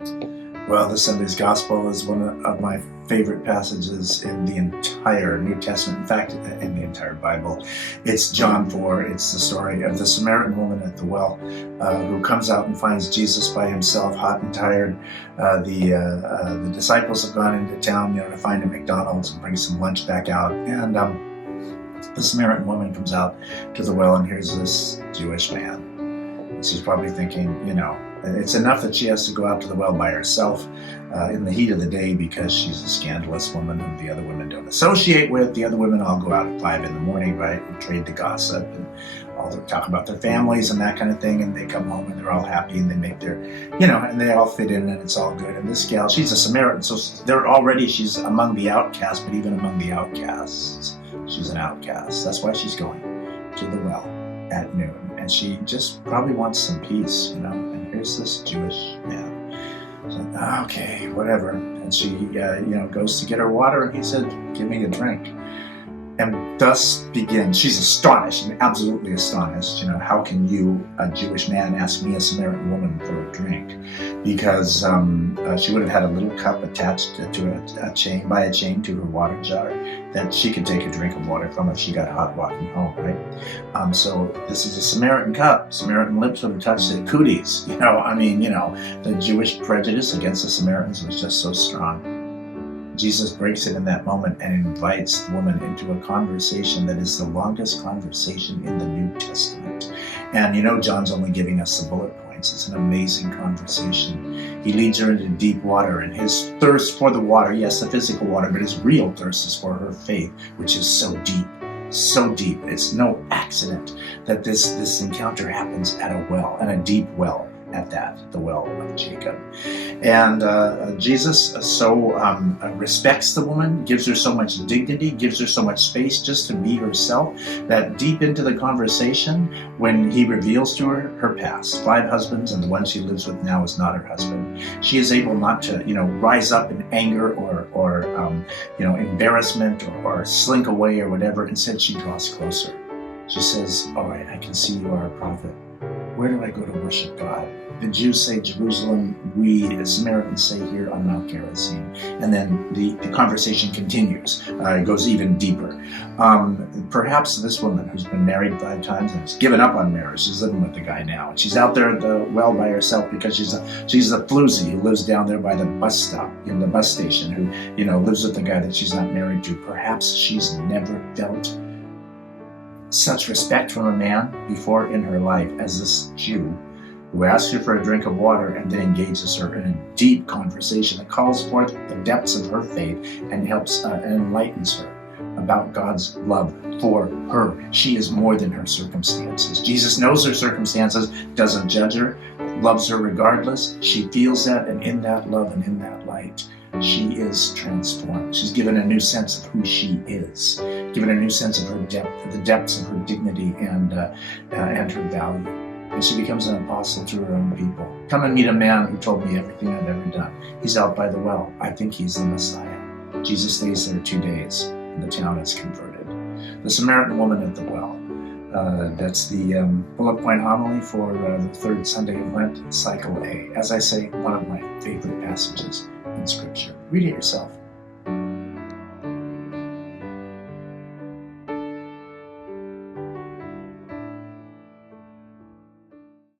Well, this Sunday's Gospel is one of my favorite passages in the entire New Testament, in fact, in the entire Bible. It's John 4. It's the story of the Samaritan woman at the well who comes out and finds Jesus by himself, hot and tired. The disciples have gone into town, to find a McDonald's and bring some lunch back out. And the Samaritan woman comes out to the well, and here's this Jewish man. And she's probably thinking, it's enough that she has to go out to the well by herself in the heat of the day because she's a scandalous woman who the other women don't associate with. The other women all go out at 5 in the morning, right, and trade the gossip and all talk about their families and that kind of thing. And they come home and they're all happy and they make their, and they all fit in and it's all good. And this gal, she's a Samaritan, so she's among the outcasts, but even among the outcasts, she's an outcast. That's why she's going to the well at noon. And she just probably wants some peace, and here's this Jewish man. She's like, okay, whatever. And she, goes to get her water, and he said, give me a drink. And thus begins, she's astonished, and absolutely astonished. How can you, a Jewish man, ask me, a Samaritan woman, for a drink? Because she would have had a little cup attached to a chain to her water jar that she could take a drink of water from if she got hot walking home, right? So this is a Samaritan cup. Samaritan lips would have touched the cooties. The Jewish prejudice against the Samaritans was just so strong. Jesus breaks it in that moment and invites the woman into a conversation that is the longest conversation in the New Testament. And John's only giving us the bullet points. It's an amazing conversation. He leads her into deep water, and his thirst for the water, yes, the physical water, but his real thirst is for her faith, which is so deep. So deep. It's no accident that this encounter happens at a well, and a deep well at that, the well of Jacob. And Jesus respects the woman, gives her so much dignity, gives her so much space just to be herself, that deep into the conversation, when he reveals to her her past, 5 husbands, and the one she lives with now is not her husband, she is able not to, rise up in anger or embarrassment or slink away or whatever. Instead, she draws closer. She says, all right, I can see you are a prophet. Where do I go to worship God? The Jews say Jerusalem, we as Samaritans say here on Mount Gerizim. And then the conversation continues. It goes even deeper. Perhaps this woman who's been married 5 times and has given up on marriage, she's living with the guy now. And she's out there at the well by herself because she's a floozy who lives down there by the bus stop, in the bus station, who, lives with the guy that she's not married to. Perhaps she's never felt such respect from a man before in her life as this Jew, who asks her for a drink of water and then engages her in a deep conversation that calls forth the depths of her faith and helps and enlightens her about God's love for her. She is more than her circumstances. Jesus knows her circumstances, doesn't judge her, loves her regardless. She feels that, and in that love and in that light, she is transformed. She's given a new sense of who she is, given a new sense of her depth, the depths of her dignity and her value. And she becomes an apostle to her own people. Come and meet a man who told me everything I've ever done. He's out by the well. I think he's the Messiah. Jesus stays there 2 days, and the town is converted. The Samaritan woman at the well. That's the bullet point homily for the 3rd Sunday of Lent, Cycle A. As I say, one of my favorite passages in Scripture. Read it yourself.